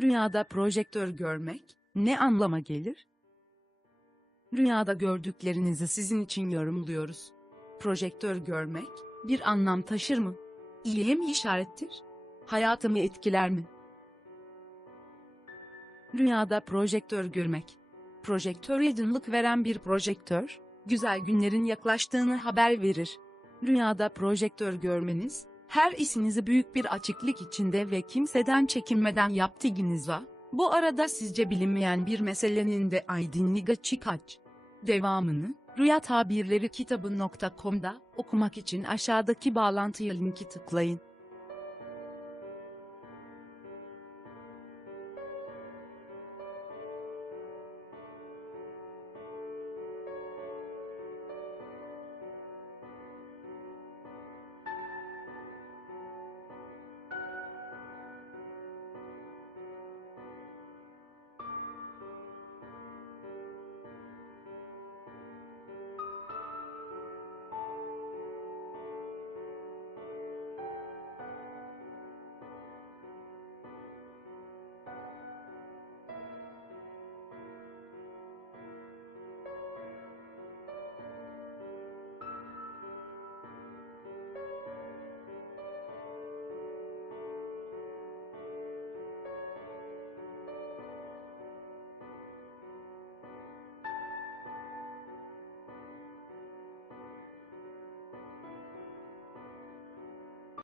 Rüyada projektör görmek ne anlama gelir? Rüyada gördüklerinizi sizin için yorumluyoruz. Projektör görmek bir anlam taşır mı? İyiye mi işarettir? Hayatımı etkiler mi? Rüyada projektör görmek. Projektör aydınlık veren bir projektör, güzel günlerin yaklaştığını haber verir. Rüyada projektör görmeniz, her işinizi büyük bir açıklık içinde ve kimseden çekinmeden yaptığınızda, bu arada sizce bilinmeyen bir meselenin de aydınlığa çıkaç. Devamını, Rüya Tabirleri kitabı.com'da okumak için aşağıdaki bağlantıya linki tıklayın.